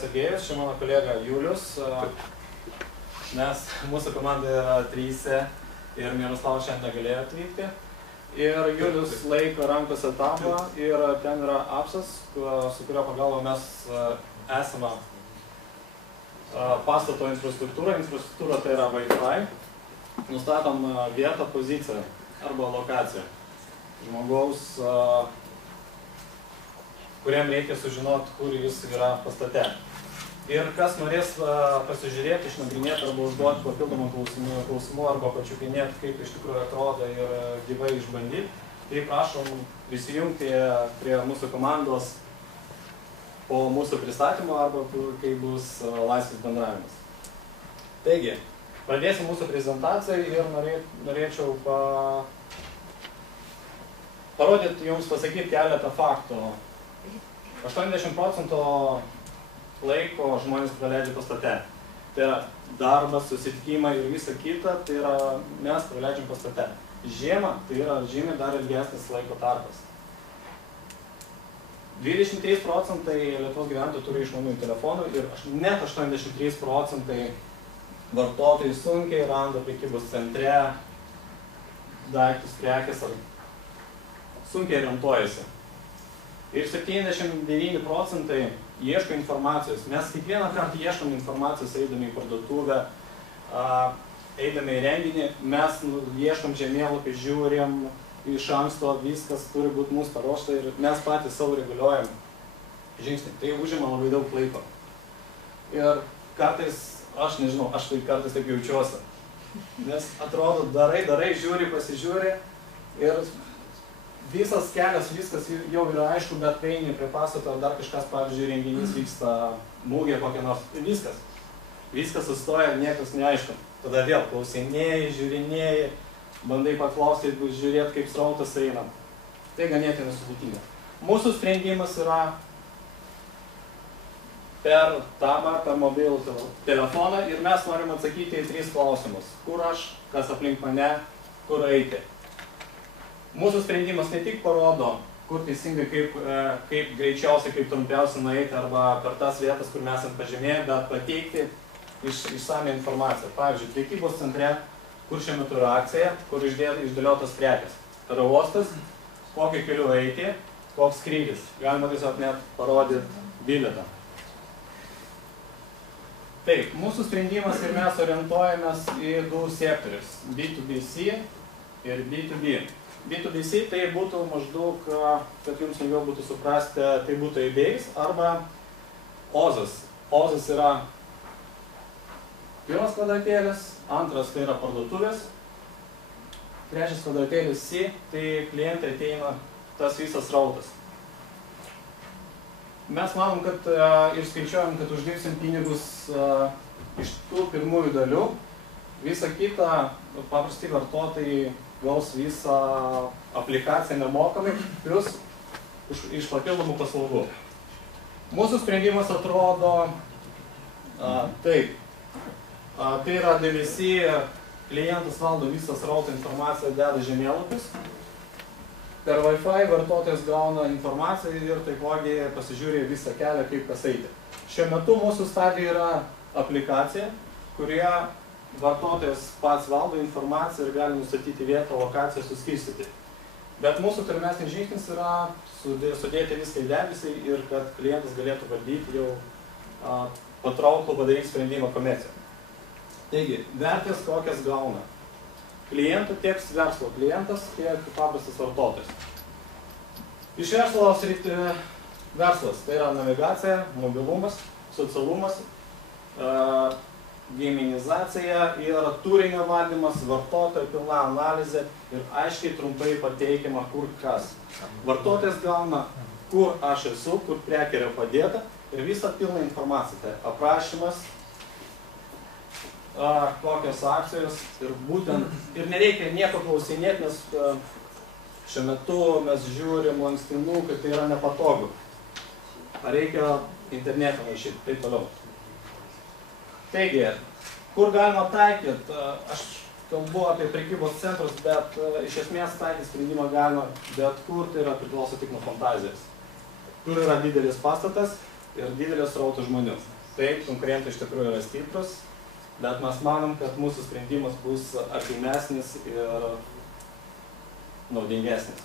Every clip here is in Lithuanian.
Sergejus, čia mano kolega Julius. Mes, mūsų komanda yra 3 ir Miroslavas šiandien negalėjo atvykti. Ir Julius laiko rankose tabą ir ten yra apsas, su kurio pagalba mes esame pastato infrastruktūra. Infrastruktūra tai yra Wi-Fi. Nustatom vietą, poziciją arba lokaciją žmogaus, kuriam reikia sužinoti, kur jis yra pastate. Ir kas norės pasižiūrėti, išnagrinėti arba užduoti papildomų klausimų arba pačiupinėti, kaip iš tikrųjų atrodo ir gyvai išbandyti, tai prašom prisijungti prie mūsų komandos po mūsų pristatymo arba kai bus laisvas bendravimas. Taigi, pradėsim mūsų prezentaciją ir norėčiau parodyti jums, pasakyti keletą faktų. 80% laiko žmonės praleidžia pastate. Tai yra darbas, susitikimai ir visa kita, tai yra mes praleidžiam pastate. Žiemą tai yra žymiai dar ilgesnis laiko tarpas. 23% Lietuvos gyventojų turi išmaniųjų telefonų ir net 83% vartotojai sunkiai randa prekybos centre daiktus, prekes ar sunkiai orientuojasi. Ir 79% ieško informacijos. Mes kiekvieną kartą ieškom informacijos, eidami į parduotuvę, eidami į renginį, mes ieškom žemėlapį, žiūrim iš anksto, viskas turi būti mūsų paruošta ir mes patys savo reguliuojam žingsnį. Tai užima labai daug laiko. Ir kartais, aš nežinau, aš tai kartais taip jaučiuosi. Nes atrodo, darai, žiūri, pasižiūri ir visas kelias, viskas jau yra aišku, bet kai eini prie pastato ar dar kažkas, pavyzdžiui, renginys vyksta, mūgė kokia nors, viskas. Viskas sustoja, niekas neaišku. Tada vėl klausinėjai, žiūrinėjai, bandai paklausyti, žiūrėti, kaip srautas eina. Tai ganėtinai sudėtinga. Mūsų sprendimas yra per tabą, per mobilų telefoną ir mes norim atsakyti į 3 klausimus. Kur aš, kas aplink mane, kur eiti. Mūsų sprendimas ne tik parodo, kur teisingai, kaip greičiausiai, kaip trumpiausiai nueiti arba per tas vietas, kur mes esame pažymėję, bet pateikti išsamią informaciją. Pavyzdžiui, prekybos centre, kur šiuo metu yra akcija, kur išdėliotos prekės. Tada uostas, kokiu keliu eiti, koks skrydis. Galima tiesiog net parodyti bilietą. Taip, mūsų sprendimas ir mes orientuojamės į 2 sektorius – B2BC ir B2B. B2BC tai būtų maždaug, kad jums lengviau būtų suprasti, tai būtų eBay's arba Ozas. Ozas yra pirmas kvadratėlis, antras tai yra parduotuvės, trečias kvadratėlis C, tai klientai ateina tas visas srautas. Mes manom, kad ir skaičiuojam, kad uždirbsim pinigus iš tų pirmųjų dalių, visą kitą paprastai vartotojai gaus visą aplikaciją nemokamai, plus iš papildomų paslaugų. Mūsų sprendimas atrodo taip. Tai yra DVC, klientas valdo visą srautą informaciją, deda žemėlapius. Per Wi-Fi vartotojas gauna informaciją ir taipogi pasižiūrė visą kelią, kaip kas eiti. Šiuo metu mūsų stadija yra aplikacija, kurioje vartotojas pats valdo informaciją ir gali nustatyti vietą, lokaciją, suskirstyti. Bet mūsų tolimesnis žingsnis yra sudėti viską į debesį ir kad klientas galėtų valdyti jau patrauklų padaryti sprendimą komerciją. Taigi, vertės kokias gauna. Klientų tiek verslo klientas, tiek paprastas vartotojas. Iš verslas tai yra navigacija, mobilumas, socialumas, gaminizacija ir turinio valdymas, vartotojo pilna analizė ir aiškiai trumpai pateikiama kur kas. Vartotojas gauna, kur aš esu, kur prekė yra padėta ir visą pilną informaciją. Tai aprašymas, kokios akcijos ir būtent ir nereikia nieko klausinėti, nes šiuo metu mes žiūrim lankstinų, kad tai yra nepatogu. Reikia internetą maišyti, taip toliau. Taigi, kur galima taikyti, aš kalbu apie prekybos centrus, bet iš esmės taikyti sprendimą galima bet kur, tai yra priklauso tik nuo fantazijos. Kur yra didelis pastatas, ir didelės srautų žmonių. Taip, konkurentai iš tikrųjų yra stiprus, bet mes manom, kad mūsų sprendimas bus artimesnis ir naudingesnis.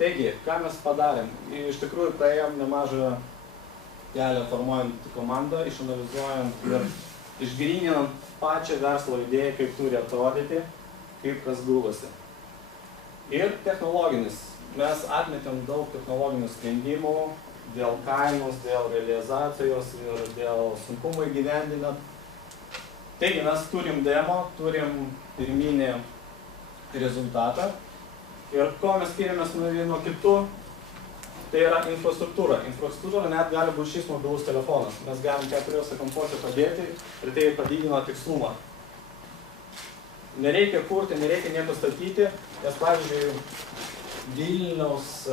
Taigi, ką mes padarėm? Iš tikrųjų, praėjom nemažą kelią formuojant komandą, išanalizuojant ir išgryninant pačią verslo idėją, kaip turi atrodyti, kaip kas gulasi. Ir technologinis. Mes atmetėm daug technologinių sprendimų dėl kainos, dėl realizacijos ir dėl sunkumų įgyvendinant. Taigi, mes turim demo, turim pirminį rezultatą. Ir ko mes skiriamės nuo kitų, tai yra infrastruktūra. Infrastruktūra net gali būti šis mobilus telefonas. Mes galim 4 kampuose padėti ir tai padidina tikslumą. Nereikia kurti, nereikia nieko statyti, nes pavyzdžiui, Vilniaus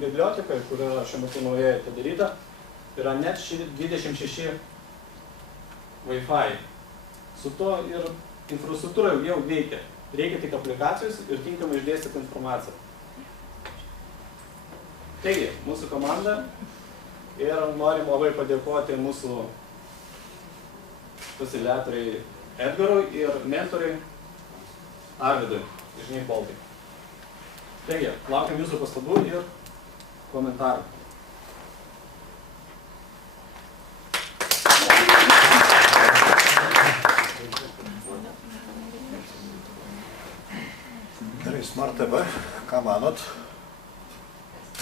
biblioteka, kur yra šiuo metu naujai atidaryta, yra net 26 Wi-Fi. Su to ir infrastruktūra jau veikia. Reikia tik aplikacijos ir tinkamai išdėstyti informaciją. Taigi, mūsų komanda ir norim labai padėkoti mūsų facilitatoriai Edgarui ir mentoriui Arvidui iš New Baltic. Taigi, laukiam jūsų pastabų ir komentarų. Gerai, Smart TV, ką manot?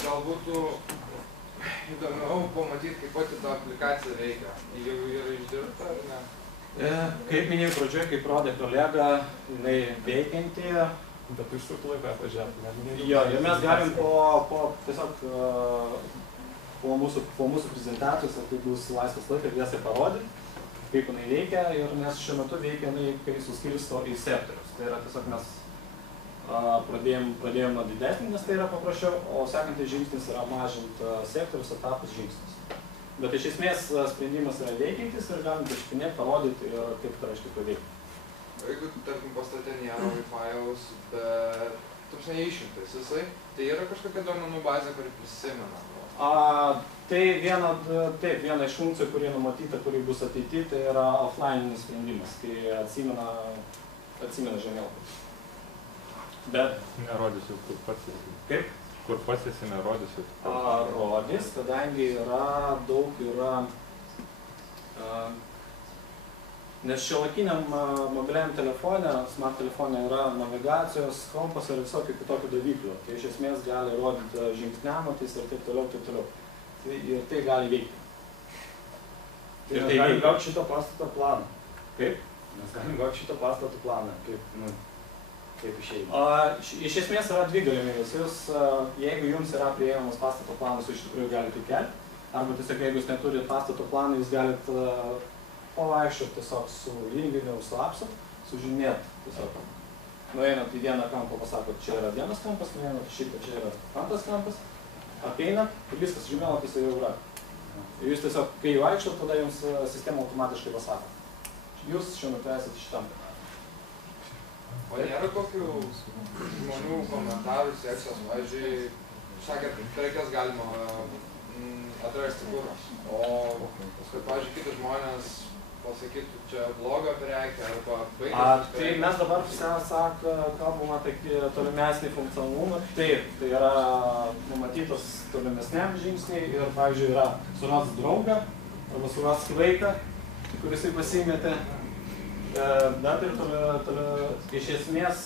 Gal būtų įdomiau pamatyti, kaip pati ta aplikacija veikia. Jau yra išdirbta ar ne? Kaip minėjau pradžioje, kaip rodė kolega, jinai veikianti, bet užtruktų laiko atvažiuoti. Jo, ir mes galim po mūsų prezentacijos, ar kai bus laisvas laikas, jas parodyti, kaip jinai veikia, ir nes šiuo metu veikia jinai, kai suskirsto į sektorius. Tai yra tiesiog mes pradėjom nuo didesnį, nes tai yra paprasčiau, o sekantis žingsnis yra mažinti sektorius etapus žingsnis. Bet iš esmės sprendimas yra veikiantis ir galim pašpinėti, parodyti ir kaip tai iš tikrųjų veikia. Jeigu, tarkim, pastate nėra Wi-Fi'aus, bet toks neišimtas jisai, tai yra kažkokia duomenų bazė, kuri prisimena? Tai viena iš funkcijų, kuri numatyta, kuri bus ateity, tai yra offline sprendimas, kai atsimena žemėlapį. Bet... Nerodysiu, kur pats esi. Kaip? Kur pats esi, nerodysiu. Rodys, kadangi daug yra... Nes šiuolaikiniam mobiliajam telefone, smart telefone yra navigacijos, kompas ir visokių kitokių daviklių. Tai iš esmės gali rodyti žingsniamatis ir taip toliau, taip toliau. Ir tai gali veikti. Ir tai galim gauti šito pastato planą. Kaip? Mes galim gauti šito pastato planą, kaip išeina. Iš esmės yra dvi galimybės. Jeigu jums yra prieinamas pastato planas, jūs iš tikrųjų galite kelti. Arba tiesiog, jeigu jūs neturite pastato planą, jūs galite pavaikščioti tiesiog su renginiu, su apsu, sužinėti tiesiog. Nueinat į vieną kampą, pasakot, čia yra vienas kampas, nueinat į šitą, čia yra antras kampas, apeinat ir viskas žemėlapis jau yra. Ir jūs tiesiog, kai vaikščiot, tada jums sistema automatiškai pasako. Jūs šiuo metu esate šitam. O nėra kokių žmonių komentarų, sekcijos, pavyzdžiui, sakėt, prekes galima atrasti kur. O kad, pavyzdžiui, kitus žmonės pasakytų, čia bloga prekė arba baigęs. Tai mes dabar kalbam apie tolimesnį funkcionalumą. Taip, tai yra numatytos tolimesniam žingsniai ir, pavyzdžiui, yra suras draugą arba suras vaiką, kuris pasimetė. Bet ir iš esmės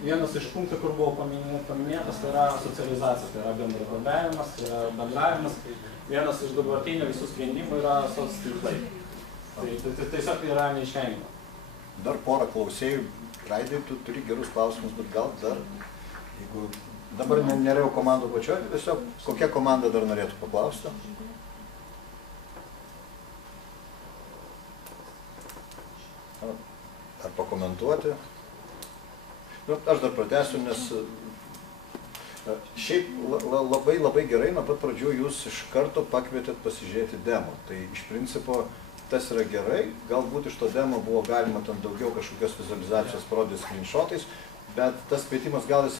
vienas iš punktų, kur buvo paminėtas, tai yra socializacija, tai yra bendradarbiavimas, tai yra bendravimas. Vienas iš dabartinių visų sprendimų yra soctinklai. Tai tiesiog yra neišvengiama. Dar porą klausėjų. Raidai, tu turi gerus klausimus, bet gal dar, jeigu dabar nėra komandų pačioj, tiesiog kokia komanda dar norėtų paklausti? Ar pakomentuoti? Aš dar pratęsiu, nes šiaip labai gerai nuo pat pradžių jūs iš karto pakvietėt pasižiūrėti demo. Tai iš principo tas yra gerai, galbūt iš to demo buvo galima ten daugiau kažkokios vizualizacijos parodyti screenshotais, bet tas kvietimas gal jis